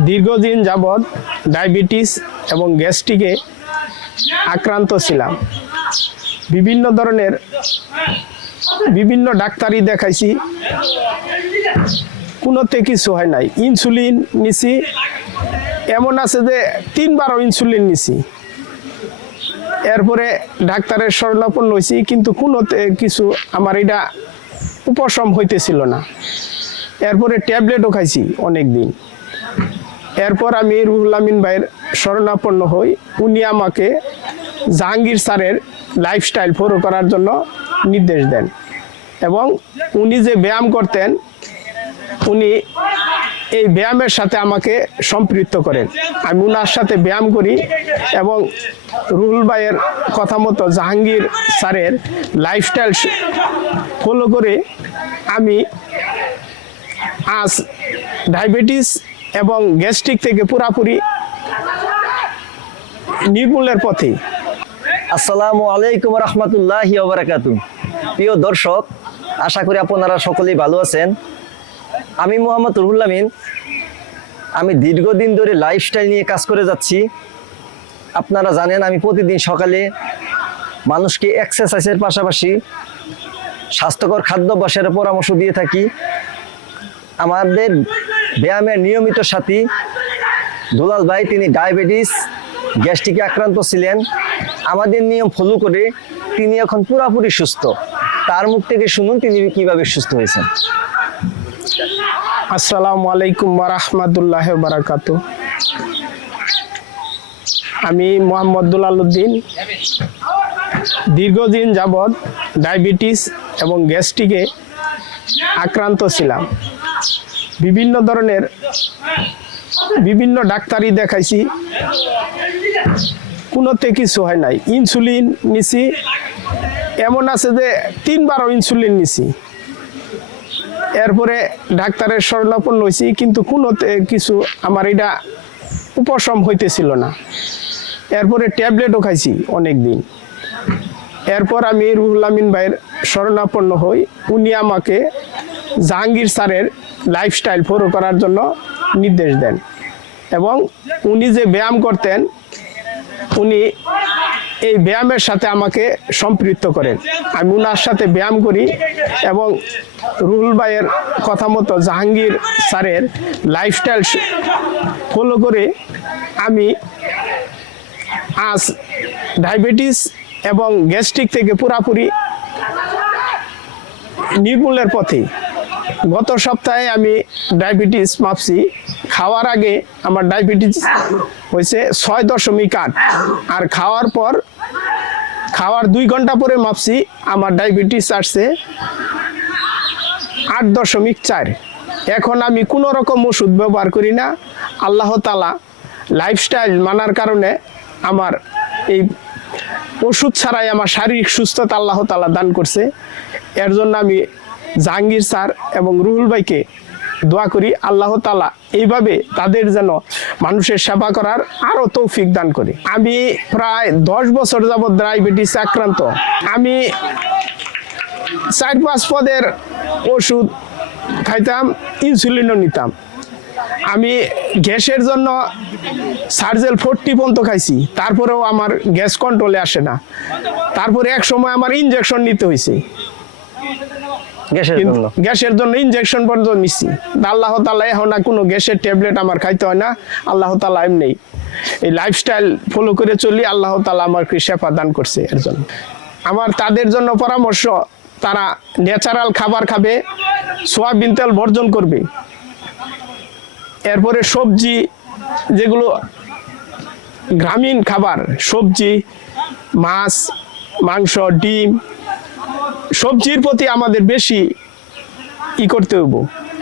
দীর্ঘদিন যাবৎ ডায়াবেটিস এবং গ্যাস্ট্রিকে আক্রান্ত ছিলাম। বিভিন্ন ধরনের বিভিন্ন ডাক্তারই দেখাইছি। কোনোতে কিছু হয় নাই। ইনসুলিন নিছি। এমন আছে যে তিনবারও ইনসুলিন নিছি। এরপরে ডাক্তারের শরণাপন্ন হয়েছি কিন্তু কোনোতে কিছু আমার এটা উপশম হইতেছিল না। এরপরে ট্যাবলেটও খাইছি অনেক দিন এরপর আমি রুহুল আমিন ভাইয়ের শরণাপন্ন হই। উনি আমাকে জাহাঙ্গীর স্যারের লাইফস্টাইল ফলো করার জন্য নির্দেশ দেন এবং উনি যে ব্যায়াম করতেন, উনি এই ব্যায়ামের সাথে আমাকে সম্পৃক্ত করেন। আমি উনার সাথে ব্যায়াম করি এবং রুহুল ভাইয়ের কথা মতো জাহাঙ্গীর স্যারের লাইফস্টাইল ফলো করে আমি আজ ডায়াবেটিস এবং গ্যাস্ট্রিক থেকে পুরাপুরি নির্মূলের পথে। আসসালামু আলাইকুম রহমতুল্লাহ প্রিয় দর্শক, আশা করি আপনারা সকলেই ভালো আছেন। আমি মোহাম্মদ রুহুল আমিন। আমি দীর্ঘদিন ধরে লাইফস্টাইল নিয়ে কাজ করে যাচ্ছি। আপনারা জানেন, আমি প্রতিদিন সকালে মানুষকে এক্সারসাইজের পাশাপাশি স্বাস্থ্যকর খাদ্যাভ্যাসের পরামর্শ দিয়ে থাকি। আমাদের ব্যায়ামের নিয়মিত সাথী। দুলাল ভাই, তিনি ডায়াবেটিস, গ্যাস্ট্রিকে আক্রান্ত ছিলেন। আমাদের নিয়ম ফলো করে তিনি এখন পুরাপুরি সুস্থ। তার মুখ থেকে শুনুন তিনি কীভাবে সুস্থ হয়েছেন। আসসালামু আলাইকুম রাহমাতুল্লাহ বারাকাতু আমি মোহাম্মদ দুলাল উদ্দিন। দীর্ঘদিন যাবৎ ডায়াবেটিস এবং গ্যাস্ট্রিকে আক্রান্ত ছিলাম। বিভিন্ন ধরনের বিভিন্ন ডাক্তারই দেখাইছি। কোনোতে কিছু হয় নাই। ইনসুলিন নিছি। এমন আছে যে তিনবারও ইনসুলিন নিছি। এরপরে ডাক্তারের শরণাপন্ন হয়েছি কিন্তু কোনোতে কিছু আমার এটা উপশম হইতেছিল না। এরপরে ট্যাবলেটও খাইছি অনেক দিন এরপর আমি রুহুল আমিন ভাইয়ের শরণাপন্ন হই। উনি আমাকে জাহাঙ্গীর স্যারের লাইফস্টাইল ফলো করার জন্য নির্দেশ দেন। এবং উনি যে ব্যায়াম করতেন, উনি এই ব্যায়ামের সাথে আমাকে সম্পৃক্ত করেন। আমি উনার সাথে ব্যায়াম করি এবং রুহুল ভাইয়ের কথা মতো জাহাঙ্গীর স্যারের লাইফস্টাইল ফলো করে আমি আজ ডায়াবেটিস এবং গ্যাস্ট্রিক থেকে পুরাপুরি নির্মূলের পথে গত সপ্তাহে আমি ডায়াবেটিস মাপছি। খাওয়ার আগে আমার ডায়াবেটিস হয়েছে ছয় দশমিক আট। আর খাওয়ার পর, খাওয়ার দুই ঘণ্টা পরে মাপছি, আমার ডায়াবেটিস আসছে আট দশমিক চার। এখন আমি কোনো রকম ওষুধ ব্যবহার করি না। আল্লাহ তালা লাইফস্টাইল মানার কারণে আমার এই ওষুধ ছাড়াই আমার শারীরিক সুস্থতা আল্লাহ তালা দান করছে। এর জন্য আমি জাহাঙ্গীর স্যার এবং রুহুল ভাইকে দোয়া করি আল্লাহ তালা এইভাবে তাদের যেন মানুষের সেবা করার আরও তৌফিক দান করে। আমি প্রায় দশ বছর যাবৎ ডায়াবেটিস আক্রান্ত। আমি চার পাঁচ পদের ওষুধ খাইতাম ইনসুলিনও নিতাম। আমি গ্যাসের জন্য সার্জেল ফোরটি পর্যন্ত খাইছি, তারপরেও আমার গ্যাস কন্ট্রোলে আসে না। তারপরে এক সময় আমার ইনজেকশন নিতে হয়েছে গ্যাসের জন্য। গ্যাসের জন্য ইনজেকশন পর্যন্ত নিচ্ছি। আল্লাহ তালা এখন আর কোনো গ্যাসের ট্যাবলেট আমার খাইতে হয় না। আল্লাহ তালা এমনি এই লাইফস্টাইল ফলো করে চলি আল্লাহ তালা আমার সেবা দান করছে এর জন্য। আমার তাদের জন্য পরামর্শ তারা ন্যাচারাল খাবার খাবে সোয়াবিন তেল বর্জন করবে। এরপরে সবজি যেগুলো গ্রামীণ খাবার সবজি মাছ মাংস ডিম সবজির প্রতি আমাদের বেশি ই করতে হইব।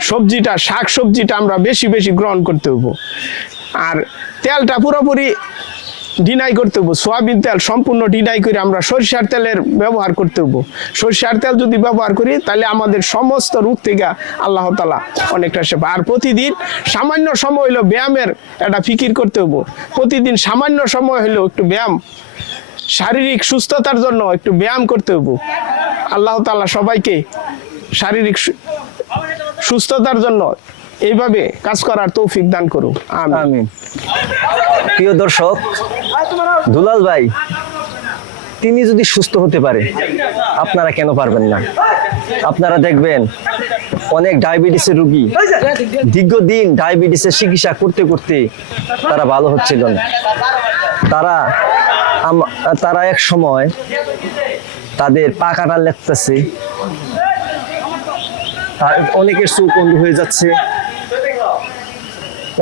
সবজিটা শাক সবজিটা আমরা বেশি বেশি গ্রহণ করতে হইব। আর তেলটা পুরোপুরি ডিনাই করতে হব সোয়াবিন তেল সম্পূর্ণ ডিনাই করে আমরা সরিষার তেলের ব্যবহার করতে হব সরিষার তেল যদি ব্যবহার করি, তাহলে আমাদের সমস্ত রোগ থেকে আল্লাহ তালা অনেকটা সেবা আর প্রতিদিন সামান্য সময় হলো ব্যায়ামের একটা ফিকির করতে হব প্রতিদিন সামান্য সময় হলো একটু ব্যায়াম, শারীরিক সুস্থতার জন্য একটু ব্যায়াম করতে হব আল্লাহ তালা সবাইকে শারীরিক সুস্থতার জন্য এইভাবে কাজ করার তৌফিক দান করুক। আমিন। প্রিয় দর্শক, দুলাল ভাই, তিনি যদি সুস্থ হতে পারে, আপনারা কেন পারবেন না? আপনারা দেখবেন, অনেক ডায়াবেটিসের রুগী দীর্ঘদিন ডায়াবেটিসের চিকিৎসা করতে করতে তারা ভালো হচ্ছিল না তারা তারা এক সময় তাদের পা কাটা অনেকের চোখ বন্ধ হয়ে যাচ্ছে।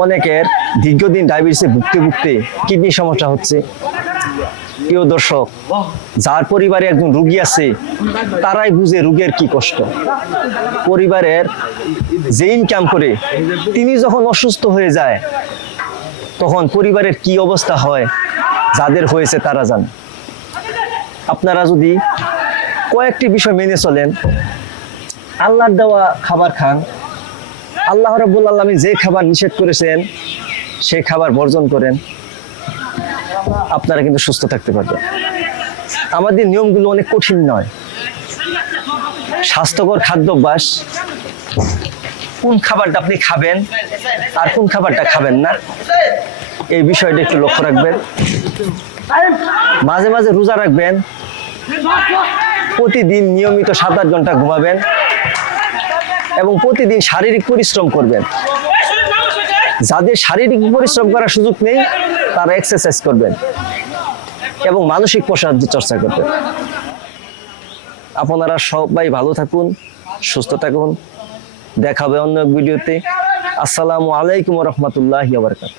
অনেকের দীর্ঘদিন ডায়াবেটিসে ভুগতে ভুগতে কিডনি সমস্যা হচ্ছে। প্রিয় দর্শক, যার পরিবারে একজন রুগী আছে, তারাই বুঝে রুগের কি কষ্ট। পরিবারের যে ইনকাম করে, তিনি যখন অসুস্থ হয়ে যায়, তখন পরিবারের কি অবস্থা হয়, যাদের হয়েছে তারা জানে। আপনারা যদি কয়েকটি বিষয় মেনে চলেন, আল্লাহর দেওয়া খাবার খান। আল্লাহ রাব্বুল আলামিন যে খাবার নিষেধ করেছেন সেই খাবার বর্জন করেন। আপনারা কিন্তু সুস্থ থাকতে পারবেন। আমাদের নিয়মগুলো অনেক কঠিন নয়। স্বাস্থ্যকর খাদ্যাভ্যাস কোন খাবারটা আপনি খাবেন আর কোন খাবারটা খাবেন না, এই বিষয়টা একটু লক্ষ্য রাখবেন। মাঝে মাঝে রোজা রাখবেন প্রতিদিন নিয়মিত সাত আট ঘণ্টা ঘুমাবেন এবং প্রতিদিন শারীরিক পরিশ্রম করবেন। যাদের শারীরিক পরিশ্রম করার সুযোগ নেই, তারা এক্সারসাইজ করবেন এবং মানসিক প্রসাদ চর্চা করবেন। আপনারা সবাই ভালো থাকুন, সুস্থ থাকুন। দেখা হবে অন্য এক ভিডিওতে। আসসালামু আলাইকুম রহমতুল্লাহ বারকাত